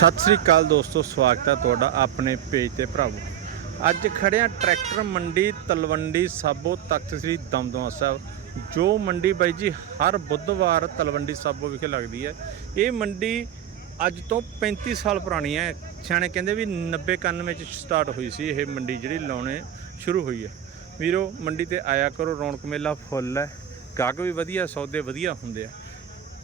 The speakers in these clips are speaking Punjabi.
ਸਤਿ ਸ੍ਰੀ ਅਕਾਲ ਦੋਸਤੋ, ਸਵਾਗਤ ਹੈ ਤੁਹਾਡਾ ਆਪਣੇ ਪੇਜ ਤੇ ਭਰਾਵੋ। ਅੱਜ ਖੜਿਆ ਟਰੈਕਟਰ ਮੰਡੀ ਤਲਵੰਡੀ ਸਾਬੋ ਤਖਤ ਸ੍ਰੀ ਦਮਦਮਾ ਸਾਹਿਬ, ਜੋ ਮੰਡੀ ਬਾਈ ਜੀ ਹਰ ਬੁੱਧਵਾਰ ਤਲਵੰਡੀ ਸਾਬੋ ਵਿਖੇ ਲੱਗਦੀ ਹੈ। ਇਹ ਮੰਡੀ ਅੱਜ ਤੋਂ 35 ਸਾਲ ਪੁਰਾਣੀ ਹੈ। ਸਿਆਣੇ ਕਹਿੰਦੇ ਵੀ 90 91 ਚ ਸਟਾਰਟ ਹੋਈ ਸੀ ਇਹ ਮੰਡੀ ਜਿਹੜੀ, ਲਾਉਣੇ ਸ਼ੁਰੂ ਹੋਈ ਹੈ। ਵੀਰੋ, ਮੰਡੀ ਤੇ ਆਇਆ ਕਰੋ, ਰੌਣਕ ਮੇਲਾ ਫੁੱਲ ਹੈ। ਗਾਹਕ ਵੀ ਵਧੀਆ, ਸੌਦੇ ਵਧੀਆ ਹੁੰਦੇ ਆ।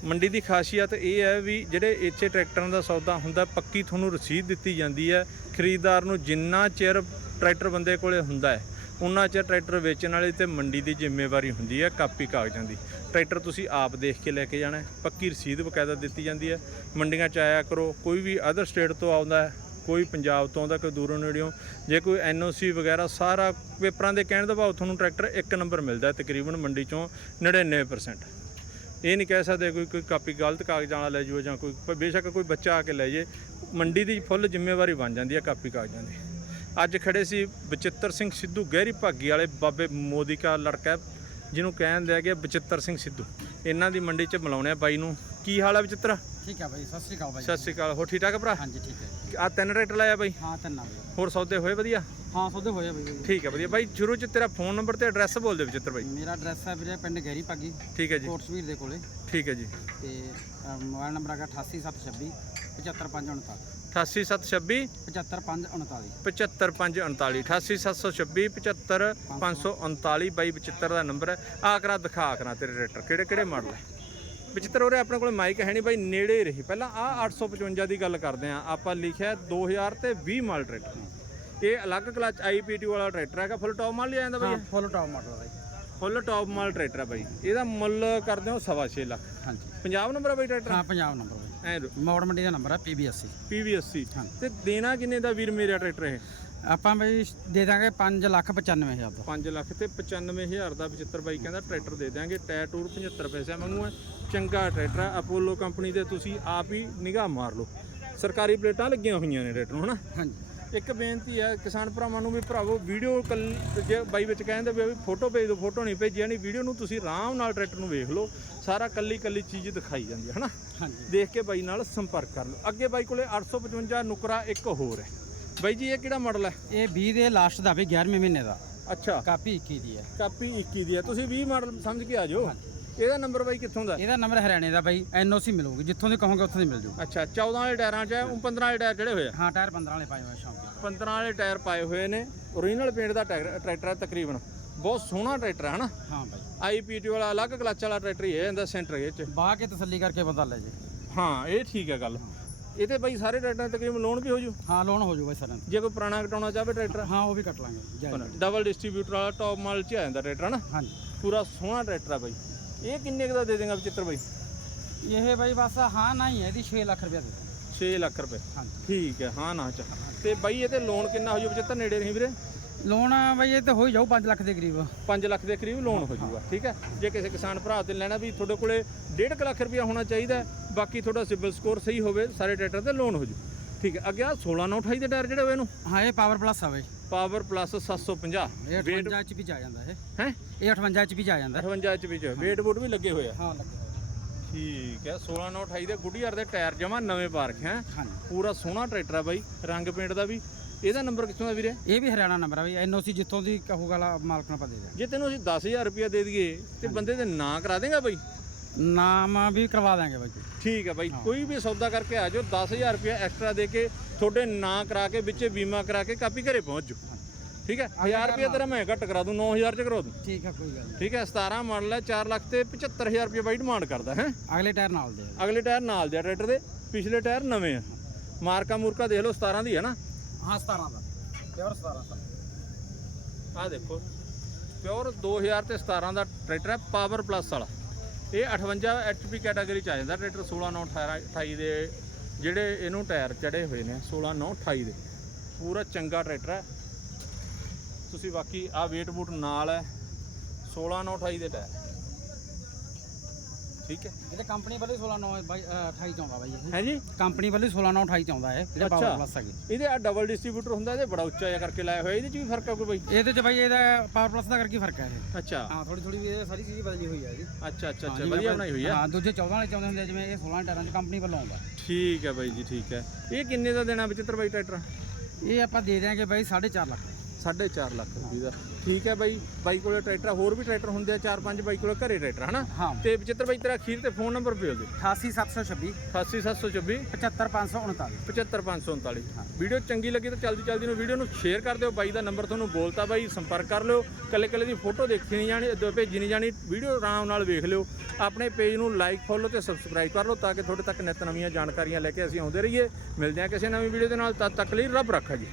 ਮੰਡੀ ਦੀ ਖਾਸੀਅਤ ਇਹ ਹੈ ਵੀ ਜਿਹੜੇ ਇੱਥੇ ਟਰੈਕਟਰਾਂ ਦਾ ਸੌਦਾ ਹੁੰਦਾ, ਪੱਕੀ ਤੁਹਾਨੂੰ ਰਸੀਦ ਦਿੱਤੀ ਜਾਂਦੀ ਹੈ। ਖਰੀਦਦਾਰ ਨੂੰ ਜਿੰਨਾ ਚਿਰ ਟਰੈਕਟਰ ਬੰਦੇ ਕੋਲੇ ਹੁੰਦਾ ਹੈ, ਉਨਾ ਚਿਰ ਟਰੈਕਟਰ ਵੇਚਣ ਵਾਲੇ ਤੇ ਮੰਡੀ ਦੀ ਜ਼ਿੰਮੇਵਾਰੀ ਹੁੰਦੀ ਹੈ ਕਾਪੀ ਕਾਗਜ਼ਾਂ ਦੀ। ਟਰੈਕਟਰ ਤੁਸੀਂ ਆਪ ਦੇਖ ਕੇ ਲੈ ਕੇ ਜਾਣਾ ਪੱਕੀ ਰਸੀਦ ਬਕਾਇਦਾ ਦਿੱਤੀ ਜਾਂਦੀ ਹੈ। ਮੰਡੀਆਂ 'ਚ ਆਇਆ ਕਰੋ, ਕੋਈ ਵੀ ਅਦਰ ਸਟੇਟ ਤੋਂ ਆਉਂਦਾ ਹੈ, ਕੋਈ ਪੰਜਾਬ ਤੋਂ ਆਉਂਦਾ, ਕੋਈ ਦੂਰੋਂ ਨੇੜਿਓਂ, ਜੇ ਕੋਈ ਐਨਓਸੀ ਵਗੈਰਾ, ਸਾਰਾ ਪੇਪਰਾਂ ਦੇ ਕਹਿਣ ਦਾ ਭਾਵ ਤੁਹਾਨੂੰ ਟਰੈਕਟਰ ਇੱਕ ਨੰਬਰ ਮਿਲਦਾ ਤਕਰੀਬਨ ਮੰਡੀ ਚੋਂ 99% ਇਹ ਨਹੀਂ ਕਹਿ ਸਕਦੇ ਕੋਈ ਕੋਈ ਕਾਪੀ ਗਲਤ ਕਾਗਜ਼ਾਂ ਵਾਲਾ ਲੈ ਜਾਓ ਜਾਂ ਕੋਈ ਬੇਸ਼ੱਕ ਕੋਈ ਬੱਚਾ ਆ ਕੇ ਲੈ ਜੇ ਮੰਡੀ ਦੀ ਫੁੱਲ ਜ਼ਿੰਮੇਵਾਰੀ ਬਣ ਜਾਂਦੀ ਹੈ ਕਾਪੀ ਕਾਗਜ਼ਾਂ ਦੀ। ਅੱਜ ਖੜੇ ਸੀ ਬਚਿੱਤਰ ਸਿੰਘ ਸਿੱਧੂ ਗਹਿਰੀ ਭਾਗੀ ਵਾਲੇ ਬਾਬੇ ਮੋਦੀ ਕਾ ਲੜਕਾ ਹੈ, ਜਿਹਨੂੰ ਕਹਿੰਦੇ ਹੈਗੇ ਬਚਿੱਤਰ ਸਿੰਘ ਸਿੱਧੂ। ਇਹਨਾਂ ਦੀ ਮੰਡੀ 'ਚ ਮਿਲਾਉਣੇ ਆ ਬਾਈ ਨੂੰ। ਕੀ ਹਾਲ ਹੈ ਬਚਿੱਤਰ ਠੀਕ ਹੈ ਬਾਈ ਸਤਿ ਸ੍ਰੀ ਅਕਾਲ ਬਾਈ। ਸਤਿ ਸ਼੍ਰੀ ਅਕਾਲ ਹੋ ਠੀਕ ਠਾਕ ਭਰਾ? ਹਾਂਜੀ ਠੀਕ ਹੈ ਆ ਤਿੰਨ ਰੇਟ ਲਾਇਆ ਬਾਈ? ਹਾਂ ਤਿੰਨ ਆ ਬਾਈ। ਹੋਰ ਸੌਦੇ ਹੋਏ ਵਧੀਆ? ਹਾਂ ਸੌਦੇ ਹੋਏ ਆ ਬਾਈ ਠੀਕ ਹੈ ਵਧੀਆ। ਬਾਈ ਸ਼ੁਰੂ 'ਚ ਤੇਰਾ ਫੋਨ ਨੰਬਰ ਤੇ ਐਡਰੈਸ ਬੋਲ ਦੇ ਬਚਿੱਤਰ ਬਾਈ। ਮੇਰਾ ਐਡਰੈਸ ਹੈ ਵੀਰੇ ਪਿੰਡ ਗਹਿਰੀ ਭਾਗੀ ਠੀਕ ਹੈ ਜੀ। ਕੋਟ ਸਵੀਰ ਦੇ ਕੋਲੇ। ਠੀਕ ਹੈ ਜੀ। ਤੇ ਮੋਬਾਈਲ ਨੰਬਰ ਹੈਗਾ 88726 75539 88726 75539 75549 88726 75549 ਬਾਈ 75 ਦਾ ਨੰਬਰ ਹੈ। ਆ ਕਰਾ ਦਿਖਾ ਕਰਾ ਤੇਰੇ ਰੇਟਰ ਕਿਹੜੇ ਕਿਹੜੇ ਮਾਡਲ ਹੈ? 75 ਉਰੇ ਆਪਣੇ ਕੋਲ ਮਾਈਕ ਹੈ ਨਹੀਂ ਬਾਈ ਨੇੜੇ ਹੀ ਰਹੀ। ਪਹਿਲਾਂ ਆ 855 ਦੀ ਗੱਲ ਕਰਦੇ ਆ ਆਪਾਂ ਲਿਖਿਆ 2000 ਤੇ 20 ਮਾਡਲ ਟਰੈਕਟਰ। ਇਹ ਅਲੱਗ ਕਲਚ ਆਈਪੀਟੀ ਵਾਲਾ ਟਰੈਕਟਰ ਹੈਗਾ ਫੁੱਲ ਟੌਪ ਮਾਡਲ ਹੀ ਆ ਜਾਂਦਾ ਬਾਈ ਫੁੱਲ ਟਾਪ ਮਾਡਲ ਬਾਈ। ਫੁੱਲ ਟੌਪ ਮਾਡਲ ਟਰੈਕਟਰ ਹੈ ਬਾਈ। ਇਹਦਾ ਮੁੱਲ ਕਰਦੇ ਹੋ 6.5 ਲੱਖ। ਹਾਂਜੀ। ਪੰਜਾਬ ਨੰਬਰ ਹੈ ਬਾਈ ਟਰੈਕਟਰ? ਹਾਂ ਪੰਜਾਬ ਨੰਬਰ ਬਾਈ। ਐ ਮੌੜ ਮੰਡੀ ਦਾ ਨੰਬਰ ਹੈ PB80 PV80 ਹਾਂ। ਤੇ ਦੇਣਾ ਕਿੰਨੇ ਦਾ ਵੀਰ ਮੇਰਾ ਟਰੈਕਟਰ ਇਹ? ਆਪਾਂ ਬਾਈ ਦੇ ਦਾਂਗੇ 5 ਲੱਖ 95000 ਦਾ। 5 ਲੱਖ ਤੇ 95000 ਦਾ 75 ਬਾਈ ਕਹਿੰਦਾ ਟਰੈਕਟਰ ਦੇ ਦਿਆਂਗੇ। ਟਾਇਰ ਟੂਰ 75 ਪੈਸੇ ਵਾਂਗੂ ਹੈ ਚੰਗਾ ਟਰੈਕਟਰ ਹੈ ਅਪੋਲੋ ਕੰਪਨੀ ਦੇ ਤੁਸੀਂ ਆਪ ਹੀ ਨਿਗਾਹ ਮਾਰ ਲਓ। ਸਰਕਾਰੀ ਪਲੇਟਾਂ ਲੱਗੀਆਂ ਹੋਈਆਂ ਨੇ ਟਰੈਕਟਰ ਨੂੰ ਹਨਾ? ਹਾਂਜੀ। ਇੱਕ ਬੇਨਤੀ ਹੈ ਕਿਸਾਨ ਭਰਾਵਾਂ ਨੂੰ ਵੀ ਭਰਾਵੋ ਵੀਡੀਓ ਕੱਲ ਜੇ ਬਾਈ ਵਿੱਚ ਕਹਿੰਦੇ ਵੀ ਫੋਟੋ ਭੇਜ ਦਿਓ ਫੋਟੋ ਨਹੀਂ ਭੇਜੀ ਜਾਣੀ ਵੀਡੀਓ ਨੂੰ ਤੁਸੀਂ ਆਰਾਮ ਨਾਲ ਟਰੈਕਟਰ ਨੂੰ ਵੇਖ ਲਓ। ਸਾਰਾ ਕੱਲੀ ਕੱਲੀ ਚੀਜ਼ ਦਿਖਾਈ ਜਾਂਦੀ ਹੈ ਹਨਾ? ਹਾਂਜੀ। ਦੇਖ ਕੇ ਬਾਈ ਨਾਲ ਸੰਪਰਕ ਕਰ ਲਓ। ਅੱਗੇ ਬਾਈ ਕੋਲੇ 855 ਨੁਕਰਾ ਇੱਕ ਹੋਰ ਹੈ। ਬਾਈ ਜੀ ਇਹ ਕਿਹੜਾ ਮਾਡਲ ਹੈ? ਇਹ 20 ਦੇ ਲਾਸਟ ਦਾ ਵੀ 11ਵੇਂ ਮਹੀਨੇ ਦਾ। ਅੱਛਾ। ਕਾਪੀ 21 ਦੀ ਹੈ। ਕਾਪੀ 21 ਦੀ ਹੈ। ਤੁਸੀਂ 20 ਮਾਡਲ ਸਮਝ ਕੇ ਆ ਜਾਓ। ਇਹਦਾ ਨੰਬਰ ਬਾਈ ਕਿੱਥੋਂ ਦਾ? ਇਹਦਾ ਨੰਬਰ ਹਰਿਆਣੇ ਦਾ ਬਾਈ ਐਨਓਸੀ ਮਿਲੂਗੀ। ਜਿੱਥੋਂ ਦੀ ਕਹੋਗੇ ਉੱਥੋਂ ਦੀ ਮਿਲ ਜੂ ਅੱਛਾ 14 ਵਾਲੇ ਟਾਇਰਾਂ 'ਚ ਹੈ ਉਹ 15 ਵਾਲੇ ਟਾਇਰ ਜਿਹੜੇ ਹੋਏ ਆ? ਹਾਂ ਟਾਇਰ 15 ਵਾਲੇ ਪਾਏ ਹੋਏ ਸ਼ੌਂਕ ਦੇ 15 ਵਾਲੇ ਟਾਇਰ ਪਾਏ ਹੋਏ ਨੇ। ਓਰੀਜਨਲ ਪੇਂਟ ਦਾ ਟਰੈਕ- ਟਰੈਕਟਰ ਹੈ ਤਕਰੀਬਨ। ਬਹੁਤ ਸੋਹਣਾ ਟਰੈਕਟਰ ਹੈ ਹਨਾ? ਹਾਂ ਬਾਈ। ਆਈਪੀਟੀ ਵਾਲਾ ਅਲੱਗ ਕਲਚ ਵਾਲਾ ਟਰੈਕਟਰ ਹੀ ਹੈ ਇਹਦਾ ਸੈਂਟਰ ਇਹ 'ਚ। ਬਾਹ ਕੇ ਤਸੱਲੀ ਕਰਕੇ ਬੰਦਾ ਲੈ ਜੇ। ਹਾਂ ਇਹ ਠੀਕ ਹੈ ਗੱਲ। ਇਹ ਤੇ ਬਾਈ ਸਾਰੇ ਟਰੈਕਟਰਾਂ ਤੇ ਤਕਰੀਬਨ ਲੋਨ ਵੀ ਹੋ ਜੂ? ਹਾਂ ਲੋਨ ਹੋ ਜੂ ਬਾਈ ਸਾਰਿਆਂ ਜੇ ਕੋਈ ਪੁਰਾਣਾ ਕਟਾਉਣਾ ਚਾਹਵੇ ਟਰੈਕਟਰ? ਹਾਂ ਉਹ ਵੀ ਕੱਟ ਲਾਂਗੇ ਜਾਇਜ਼ ਡਬਲ ਡਿਸਟ੍ਰੀਬਿਊਟਰ ਵਾਲਾ ਟੌਪ ਮਾਡਲ 'ਚ ਆ ਜਾਂਦਾ ਟਰੈਕਟਰ ਹਨਾ? ਹਾਂਜੀ। ਪੂਰਾ ਸੋਹਣਾ ਟਰੈਕਟਰ ਆ ਬਾਈ। ਇਹ ਕਿੰਨੇ ਕੁ ਦਾ ਦੇ ਦੇਗਾ ਵਿਚਿੱਤਰ ਬਾਈ? ਇਹ ਬਾਈ ਬਸ ਹਾਂ ਨਾ ਹੀ ਹੈ ਇਹਦੀ 6 ਲੱਖ ਰੁਪਏ ਦੇ ਦਿਓ। 6 ਲੱਖ ਰੁਪਏ। ਹਾਂਜੀ। ਠੀਕ ਹੈ ਹਾਂ ਨਾ ਚ ਤੇ ਬਾਈ ਇਹ ਤੇ ਲੋਨ ਕਿੰਨਾ ਹੋ ਜੂ ਵਿਚਿੱਤਰ ਨੇੜੇ ਨਹੀਂ ਵੀਰੇ? ਲੋਨ ਬਾਈ ਇਹ ਤੇ ਹੋ ਹੀ ਜਾਊ 5 ਲੱਖ ਦੇ ਕਰੀਬ। 5 ਲੱਖ ਦੇ ਕਰੀਬ ਲੋਨ ਹੋ ਜਾਊਗਾ ਠੀਕ ਹੈ? ਜੇ ਕਿਸੇ ਕਿਸਾਨ ਭਰਾ ਤੇ ਲੈਣਾ ਵੀ ਤੁਹਾਡੇ ਕੋਲੇ 1.5 ਲੱਖ ਰੁਪਇਆ ਹੋਣਾ ਚਾਹੀਦਾ ਬਾਕੀ ਤੁਹਾਡਾ ਸਿਬਲ ਸਕੋਰ ਸਹੀ ਹੋਵੇ ਸਾਰੇ ਟਰੈਕਟਰ ਤੇ ਲੋਨ ਹੋ ਜੂ। ਠੀਕ ਹੈ ਅੱਗੇ ਆ 1628 ਦੇ ਟਾਇਰ ਜਿਹੜੇ ਹੋਏ ਇਹਨੂੰ? ਹਾਂ ਇਹ ਪਾਵਰ ਪਲੱਸ ਆ ਬਾਈ। ਪਾਵਰ ਪਲੱਸ 750 ਇਹ 58 ਚ ਵੀ ਜਾ ਜਾਂਦਾ ਇਹ। ਹੈ? ਇਹ 58 ਚ ਵੀ ਜਾ ਜਾਂਦਾ। 58 ਚ ਵਿੱਚ ਵੇਟ ਬੂਟ ਵੀ ਲੱਗੇ ਹੋਏ ਆ। ਹਾਂ ਲੱਗੇ। ਠੀਕ ਹੈ 1628 ਦੇ ਗੁੱਡੀਆਰ ਦੇ ਟਾਇਰ ਜਮਾ ਨਵੇਂ ਪਾ ਰੱਖੇ ਹੈ ਪੂਰਾ ਸੋਹਣਾ ਟਰੈਕਟਰ ਆ ਬਾਈ ਰੰਗ ਪੇਂਟ ਦਾ ਵੀ ਇਹਦਾ ਨੰਬਰ ਕਿੱਥੋਂ ਦਾ ਵੀਰੇ? ਇਹ ਵੀ ਹਰਿਆਣਾ ਨੰਬਰ ਆ ਬਾਈ ਐਨਓਸੀ ਜਿੱਥੋਂ ਦੀ ਕਹੂਗਾ ਲਾ ਮਾਲਕ ਨੂੰ ਆਪਾਂ ਦੇ ਦਿਆਂਗੇ। ਜੇ ਤੈਨੂੰ ਅਸੀਂ 10000 ਰੁਪਇਆ ਦੇ ਦਈਏ ਤੇ ਬੰਦੇ ਦੇ ਨਾਂ ਕਰਾ ਦੇਗਾ ਬਾਈ? ਨਾਮ ਵੀ ਕਰਵਾ ਦਾਂਗੇ ਬਾਈ। ਠੀਕ ਹੈ ਬਾਈ ਕੋਈ ਵੀ ਸੌਦਾ ਕਰਕੇ ਆ ਜਾਓ 10000 ਰੁਪਇਆ ਐਕਸਟਰਾ ਦੇ ਕੇ ਤੁਹਾਡੇ ਨਾਂ ਕਰਾ ਕੇ ਵਿੱਚੇ ਬੀਮਾ ਕਰਾ ਕੇ ਕਾਪੀ ਘਰੇ ਪਹੁੰਚ ਜਾਓ। ਠੀਕ ਹੈ 1000 ਰੁਪਇਆ ਤੇਰਾ ਮੈਂ ਘੱਟ ਕਰਾ ਦੂੰ 9000 ਚ ਕਰਾ ਦੂੰ। ਠੀਕ ਆ ਕੋਈ ਗੱਲ ਨਹੀਂ ਠੀਕ ਹੈ 17 ਮਾਡਲ ਹੈ 4 ਲੱਖ ਤੇ 75000 ਰੁਪਇਆ ਬਾਈ ਡਿਮਾਂਡ ਕਰਦਾ ਹੈ? ਅਗਲੇ ਟਾਇਰ ਨਾਲ ਦੇ ਅਗਲੇ ਟਾਇਰ ਨਾਲ ਦੇ ਟਰੈਕਟਰ ਦੇ ਪਿਛਲੇ ਟਾਇਰ ਨਵੇਂ ਆ। ਮਾਰਕਾ ਮੂਰਕਾ ਦੇਖ ਲਓ 17 ਦੀ ਹੈ ਨਾ। ਹਾਂ 17 ਦਾ। ਪਿਓਰ 17 ਦਾ। ਆਹ ਦੇਖੋ, ਪਿਓਰ 2000 ਤੇ 17 ਦਾ ਟਰੈਕਟਰ ਹੈ, ਪਾਵਰ ਪਲੱਸ ਵਾਲਾ। ਇਹ 58 ਐਚਪੀ ਕੈਟਾਗਰੀ ਚ ਆ ਜਾਂਦਾ ਟਰੈਕਟਰ 16 9 18 28 ਦੇ ਜਿਹੜੇ ਇਹਨੂੰ ਟਾਇਰ ਚੜੇ ਹੋਏ ਨੇ 16 9 28 ਦੇ। ਪੂਰਾ ਚੰਗਾ ਟਰੈਕਟਰ ਹੈ। ਤੁਸੀਂ ਬਾਕੀ ਆ weight ਬੂਟ ਨਾਲ ਹੈ 16 9 28 ਦੇ ਟਾਇਰ। ਠੀਕ ਹੈ। ਇਹਦੇ ਕੰਪਨੀ ਵੱਲੋਂ 16 9 ਬਾਈ 28 ਚ ਆਉਂਦਾ ਬਾਈ ਇਹ। ਹੈ ਜੀ? ਕੰਪਨੀ ਵੱਲੋਂ 16 9 28 ਚ ਆਉਂਦਾ ਹੈ ਜਿਹੜਾ ਅੱਛਾ। ਪਾਵਰ ਪਲੱਸ ਹੈਗੇ। ਇਹਦੇ ਆ ਡਬਲ ਡਿਸਟ੍ਰੀਬਿਊਟਰ ਹੁੰਦਾ ਇਹਦੇ ਬੜਾ ਉੱਚਾ ਜਿਹਾ ਕਰਕੇ ਲਾਇਆ ਹੋਇਆ ਇਹਦੇ ਚ ਵੀ ਫ਼ਰਕ ਆ ਕੋਈ ਬਾਈ? ਇਹਦੇ ਚ ਬਾਈ ਇਹਦਾ ਪਾਵਰ ਪਲੱਸ ਦਾ ਕਰਕੇ ਫ਼ਰਕ ਹੈ ਇਹ। ਅੱਛਾ। ਹਾਂ ਥੋੜੀ ਥੋੜੀ ਵੀ ਇਹ ਸਾਰੀ ਚੀਜ਼ ਬਦਲੀ ਹੋਈ ਹੈ ਜੀ। ਅੱਛਾ ਅੱਛਾ ਅੱਛਾ ਵਧੀਆ ਬਣਾਈ ਹੋਈ ਹੈ ਹਾਂ ਦੂਜੇ 14 ਵਾਲੇ ਚਾਹੁੰਦੇ ਹੁੰਦੇ ਆ, ਜਿਵੇਂ ਇਹ 16 ਟਾਇਰਾਂ ਚ ਕੰਪਨੀ ਵੱਲੋਂ ਆਉਂਦਾ। ਠੀਕ ਹੈ ਬਾਈ ਜੀ ਠੀਕ ਹੈ। ਇਹ ਕਿੰਨੇ ਦਾ ਦੇਣਾ ਵਿਚਿੱਤਰ ਬਾਈ ਟਰੈਕਟਰ? ਇਹ ਆਪਾਂ ਦੇ ਦਿਆਂਗੇ ਬਾਈ 4.5 ਲੱਖ। 4.5 ਲੱਖ ਰੁਪਏ ਦਾ। ਠੀਕ ਹੈ ਬਾਈ ਬਾਈ ਕੋਲੇ ਟਰੈਕਟਰ ਹੋਰ ਵੀ ਟਰੈਕਟਰ ਹੁੰਦੇ ਆ 4-5 ਬਾਈ ਕੋਲੇ ਘਰੇ ਟਰੈਕਟਰ ਹਨਾ? ਤੇ ਵਿਚਿੱਤਰ ਬਾਈ ਤੇਰਾ ਅਖੀਰ ਤੇ ਫੋਨ ਨੰਬਰ ਭੇਜ ਦੇ। 88726 88724 75539 75539 ਵੀਡੀਓ ਚੰਗੀ ਲੱਗੀ ਤਾਂ ਜਲਦੀ ਜਲਦੀ ਨੂੰ ਵੀਡੀਓ ਨੂੰ ਸ਼ੇਅਰ ਕਰ ਦਿਓ। ਬਾਈ ਦਾ ਨੰਬਰ ਤੁਹਾਨੂੰ ਬੋਲਤਾ ਬਾਈ ਸੰਪਰਕ ਕਰ ਲਿਓ। ਕੱਲੇ ਕੱਲੇ ਦੀ ਫੋਟੋ ਦੇਖੀ ਨਹੀਂ ਜਾਣੀ ਭੇਜੀ ਨਹੀਂ ਜਾਣੀ। ਵੀਡੀਓ ਆਰਾਮ ਨਾਲ ਵੇਖ ਲਿਓ। ਆਪਣੇ ਪੇਜ ਨੂੰ ਲਾਈਕ ਫੋਲੋ ਤੇ ਸਬਸਕ੍ਰਾਈਬ ਕਰ ਲਓ ਤਾਂ ਕਿ ਤੁਹਾਡੇ ਤੱਕ ਨਿਤ ਨਵੀਆਂ ਜਾਣਕਾਰੀਆਂ ਲੈ ਕੇ ਅਸੀਂ ਆਉਂਦੇ ਰਹੀਏ। ਮਿਲਦੇ ਹਾਂ ਕਿਸੇ ਨਵੀਂ ਵੀਡੀਓ ਦੇ ਨਾਲ। ਤਦ ਤੱਕ ਲਈ ਰੱਬ ਰੱਖਾ ਜੀ।